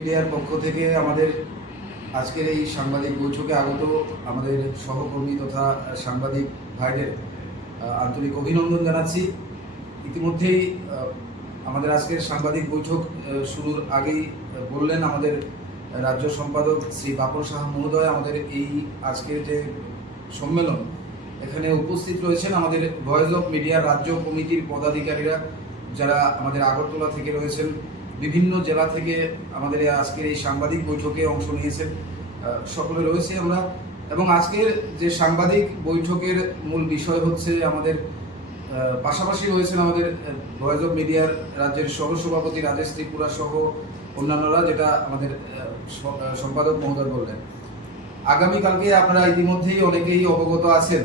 মিডিয়ার পক্ষ থেকে আমাদের আজকের এই সাংবাদিক বৈঠকে আগত আমাদের সহকর্মী তথা সাংবাদিক ভাইদের আন্তরিক অভিনন্দন জানাচ্ছি। ইতিমধ্যেই আমাদের আজকের সাংবাদিক বৈঠক শুরুর আগেই বললেন আমাদের রাজ্য সম্পাদক শ্রী বাপন সাহা মহোদয়, আমাদের এই আজকের যে সম্মেলন এখানে উপস্থিত রয়েছেন আমাদের ভয়েস অফ মিডিয়ার রাজ্য কমিটির পদাধিকারীরা, যারা আমাদের আগরতলা থেকে রয়েছেন, বিভিন্ন জেলা থেকে আমাদের আজকের এই সাংবাদিক বৈঠকে অংশ নিয়েছেন, সকলে রয়েছে আমরা। এবং আজকের যে সাংবাদিক বৈঠকের মূল বিষয় হচ্ছে আমাদের পাশাপাশি রয়েছেন আমাদের ভয়েস অফ মিডিয়ার রাজ্যের সহসভাপতি রাজেশ ত্রিপুরা সহ অন্যান্যরা, যেটা আমাদের সম্পাদক মহোদয় বললেন। আগামীকালকে আপনারা ইতিমধ্যেই অনেকেই অবগত আছেন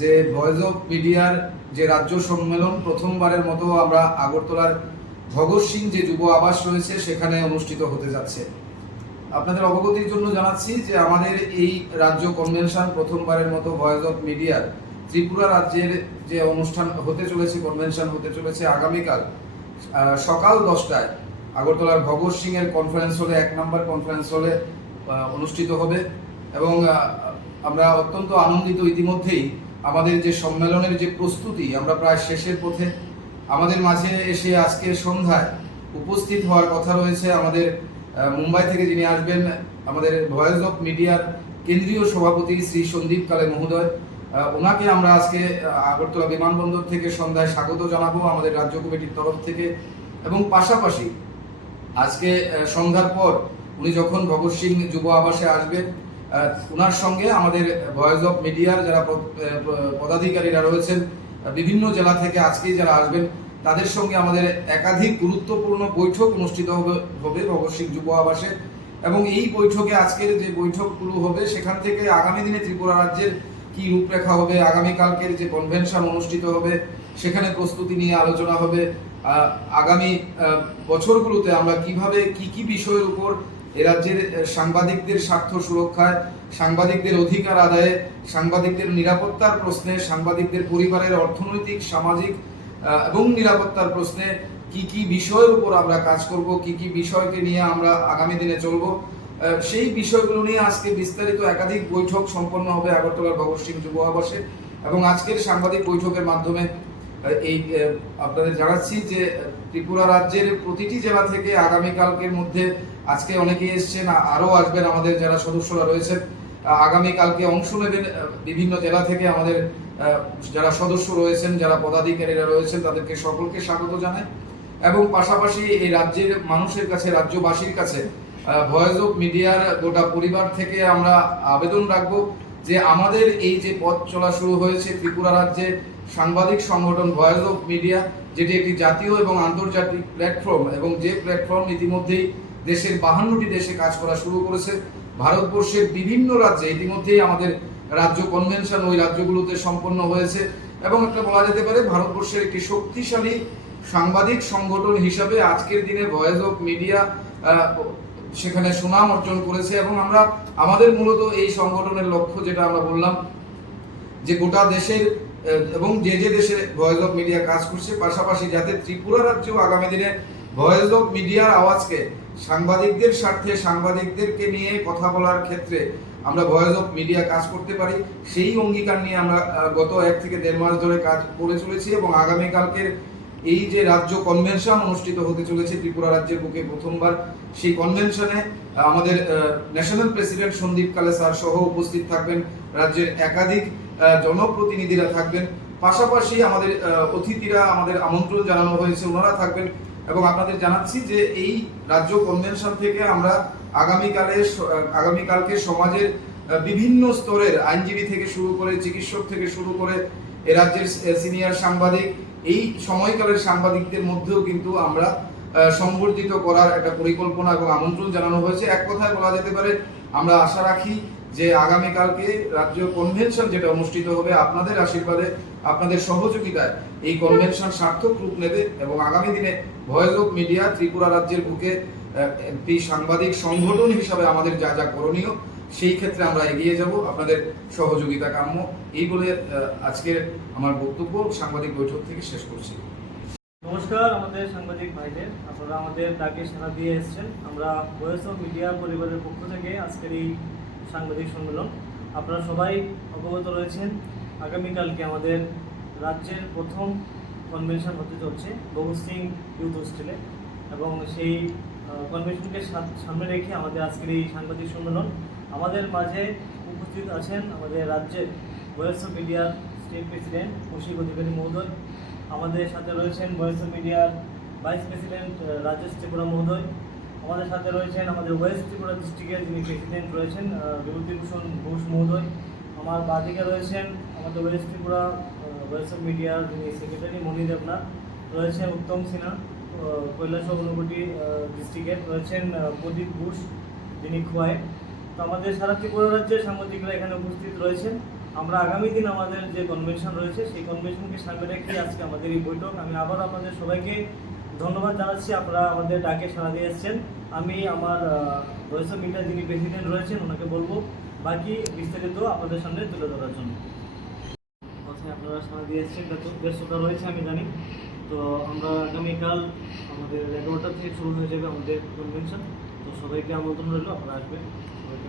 যে ভয়েস অফ মিডিয়ার যে রাজ্য সম্মেলন প্রথমবারের মতো আমরা আগরতলার ভগৎ সিং যে যুব আবাস রয়েছে সেখানে অনুষ্ঠিত হতে যাচ্ছে। আপনাদের অবগতির জন্য জানাচ্ছি যে আমাদের এই রাজ্য কনভেনশন প্রথমবারের মতো ভয়েস অফ মিডিয়ার ত্রিপুরা রাজ্যের যে অনুষ্ঠান হতে চলেছে, কনভেনশন হতে চলেছে আগামীকাল সকাল 10টায় আগরতলার ভগৎ সিং এর কনফারেন্স হলে 1 নম্বর কনফারেন্স হলে অনুষ্ঠিত হবে। এবং আমরা অত্যন্ত আনন্দিত, ইতিমধ্যেই আমাদের যে সম্মেলনের যে প্রস্তুতি আমরা প্রায় শেষের পথে। আমাদের মাঝে এসে আজকে সন্ধ্যায় উপস্থিত হওয়ার কথা রয়েছে আমাদের মুম্বাই থেকে যিনি আসবেন, আমাদের ভয়েস অফ মিডিয়ার কেন্দ্রীয় সভাপতি শ্রী সন্দীপ কালে মহোদয়। ওনাকে আমরা আজকে আগরতলা বিমানবন্দর থেকে সন্ধ্যায় স্বাগত জানাবো আমাদের রাজ্য কমিটির তরফ থেকে। এবং পাশাপাশি আজকে সন্ধ্যার পর উনি যখন ভগৎ সিং যুব আবাসে আসবেন, ওনার সঙ্গে আমাদের ভয়েস অফ মিডিয়ার যারা পদাধিকারীরা রয়েছেন বিভিন্ন জেলা থেকে আজকেই যারা আসবেন, তাদের সঙ্গে আমাদের একাধিক গুরুত্বপূর্ণ বৈঠক অনুষ্ঠিত হবে ভগৎ সিং যুব আবাসে। এবং এই বৈঠকে আজকের যে বৈঠকগুলো হবে সেখান থেকে আগামী দিনে ত্রিপুরা রাজ্যের কি রূপরেখা হবে, আগামীকালকের যে কনভেনশন অনুষ্ঠিত হবে সেখানে প্রস্তুতি নিয়ে আলোচনা হবে। আগামী বছরগুলোতে আমরা কিভাবে কি বিষয়ের উপর এ রাজ্যের সাংবাদিকদের স্বার্থ সুরক্ষায়, সাংবাদিকদের অধিকার আদায়ে, সাংবাদিকদের নিরাপত্তার প্রশ্নে, সাংবাদিকদের পরিবারের অর্থনৈতিক, সামাজিক এবং নিরাপত্তার প্রশ্নে কি বিষয়ের উপর আমরা কাজ করব, কি বিষয়কে নিয়ে আমরা আগামী দিনে চলব, সেই বিষয়গুলো নিয়ে আজকে বিস্তারিত একাধিক বৈঠক সম্পন্ন হবে আগরতলার ভগৎ সিং যুব আবাসে। এবং আজকের সাংবাদিক বৈঠকের মাধ্যমে এই আপনাদের জানাচ্ছি যে ত্রিপুরা রাজ্যের প্রতিটি জেলা থেকে আগামীকালকের মধ্যে আজকে অনেকেই এসছেন, আরও আসবেন আমাদের যারা সদস্যরা রয়েছেন, আগামীকালকে অংশ নেবেন বিভিন্ন জেলা থেকে আমাদের যারা সদস্য রয়েছেন, যারা পদাধিকারীরা রয়েছেন, তাদেরকে সকলকে স্বাগত জানাই। এবং পাশাপাশি এই রাজ্যের মানুষের কাছে, রাজ্যবাসীর কাছে ভয়েস অফ মিডিয়ার গোটা পরিবার থেকে আমরা আবেদন রাখবো যে আমাদের এই যে পথ চলা শুরু হয়েছে ত্রিপুরা রাজ্যে সাংবাদিক সংগঠন ভয়েস অফ মিডিয়া, যেটি একটি জাতীয় এবং আন্তর্জাতিক প্ল্যাটফর্ম, এবং যে প্ল্যাটফর্ম ইতিমধ্যেই দেশের 52টি দেশে কাজ করা শুরু করেছে। ভারতবর্ষের বিভিন্ন রাজ্যে ইতিমধ্যেই আমাদের রাজ্য কনভেনশন ওই রাজ্যগুলোতে সম্পন্ন হয়েছে। এবং একটা বলা যেতে পারে ভারতবর্ষের একটি শক্তিশালী সাংবাদিক সংগঠন হিসাবে আজকের দিনে ভয়েস অফ মিডিয়া সেখানে সুনাম অর্জন করেছে। এবং আমরা আমাদের মূলত এই সংগঠনের লক্ষ্য, যেটা আমরা বললাম, যে গোটা দেশের এবং যে দেশে ভয়েস অফ মিডিয়া কাজ করছে, পাশাপাশি যাতে ত্রিপুরা রাজ্য আগামী দিনে ভয়েস অফ মিডিয়ার আওয়াজকে সাংবাদিকদের স্বার্থে, সাংবাদিকদেরকে নিয়ে কথা বলার ক্ষেত্রে আমরা ভয়েস অফ মিডিয়া কাজ করতে পারি, সেই অঙ্গীকার নিয়ে আমরা গত 1 থেকে 1.5 মাস ধরে কাজ করে চলেছি। এবং আগামীকালকের এই যে রাজ্য কনভেনশন অনুষ্ঠিত হতে চলেছে ত্রিপুরা রাজ্যের বুকে প্রথমবার, সেই কনভেনশনে আমাদের ন্যাশনাল প্রেসিডেন্ট সন্দীপ কালে স্যার সহ উপস্থিত থাকবেন, রাজ্যের একাধিক জনপ্রতিনিধিরা থাকবেন, পাশাপাশি আমাদের অতিথিরা আমাদের আমন্ত্রণ জানানো হয়েছে, ওনারা থাকবেন। এবং আপনাদের জানাচ্ছি যে এই রাজ্য কনভেনশন থেকে আমরা আগামীকালকে সমাজের বিভিন্ন স্তরের আইনজীবী থেকে শুরু করে, চিকিৎসক থেকে শুরু করে, এ রাজ্যের সিনিয়র সাংবাদিক, এই সময়কালের সাংবাদিকদের মধ্যেও কিন্তু আমরা সংবর্ধিত করার একটা পরিকল্পনা এবং আমন্ত্রণ জানানো হয়েছে। এক কথায় বলা যেতে পারে আমরা আশা রাখি যে আগামীকালকে রাজ্য কনভেনশন যেটা অনুষ্ঠিত হবে, আপনাদের আশীর্বাদে, আপনাদের সহযোগিতায় এই কনভেনশন সার্থক রূপ নেবে। এবং আগামী দিনে ভয়েস অফ মিডিয়া ত্রিপুরা রাজ্যের বুকে একটি সাংবাদিক সংগঠন হিসাবে আমাদের যা করণীয়, সেই ক্ষেত্রে আমরা এগিয়ে যাব। আপনাদের সহযোগিতা কাম্য। এই বলে আজকের আমার বক্তব্য সাংবাদিক বৈঠক থেকে শেষ করছি। নমস্কার আমাদের সাংবাদিক ভাইদের, আপনারা আমাদের ডাকে সাড়া দিয়ে এসেছেন। আমরা ভয়েস অফ মিডিয়া পরিবারের পক্ষ থেকে আজকের এই সাংবাদিক সম্মেলন, আপনারা সবাই অবগত রয়েছেন আগামীকালকে আমাদের রাজ্যের প্রথম কনভেনশন হতে চলছে ভগৎ সিং ইউথ হোস্টেলে, এবং সেই কনভেনশনকে সামনে রেখে আমাদের আজকের এই সাংবাদিক সম্মেলন। আমাদের মাঝে উপস্থিত আছেন আমাদের রাজ্যের ভয়েস অফ মিডিয়ার স্টেট প্রেসিডেন্ট কৌশিক অধিকারী মহোদয়, আমাদের সাথে রয়েছেন ভয়েস অফ মিডিয়ার ভাইস প্রেসিডেন্ট রাজেশ ত্রিপুরা মহোদয়, আমাদের সাথে রয়েছেন আমাদের ওয়েস্ট ত্রিপুরা ডিস্ট্রিক্টের যিনি প্রেসিডেন্ট রয়েছেন বিভূতিভূষণ ঘোষ মহোদয়, আমার বাঁদিকে রয়েছেন আমাদের ওয়েস্ট ত্রিপুরা ভয়েস অফ মিডিয়ার যিনি সেক্রেটারি মণি দেবনাথ, রয়েছেন উত্তম সিনহা কৈলাস ঊনকোটি ডিস্ট্রিক্টের, রয়েছেন প্রদীপ ঘোষ যিনি খোয়াই। তো আমাদের সারা ত্রিপুরা রাজ্যের সাংবাদিকরা এখানে উপস্থিত রয়েছেন। আমরা আগামী দিন আমাদের যে কনভেনশন রয়েছে সেই কনভেনশনকে সামনে রেখে আজকে আমাদের এই বৈঠক। আমি আবার আপনাদের সবাইকে ধন্যবাদ জানাচ্ছি, আপনারা আমাদের ডাকে সাড়া দিয়ে এসেছেন। আমি আমার ভয়েস অফ মিডিয়া যিনি প্রেসিডেন্ট রয়েছেন ওনাকে বলবো বাকি বিস্তারিত আপনাদের সামনে তুলে ধরার জন্য। কথায় আপনারা সাড়া দিয়ে এসেছেন, ব্যস্ততা রয়েছে আমি জানি। তো আমরা আগামীকাল আমাদের 11টা থেকে শুরু হয়ে যাবে আমাদের কনভেনশন। তো সবাইকে আমন্ত্রণ রইল, আপনারা আসবেন। সবাইকে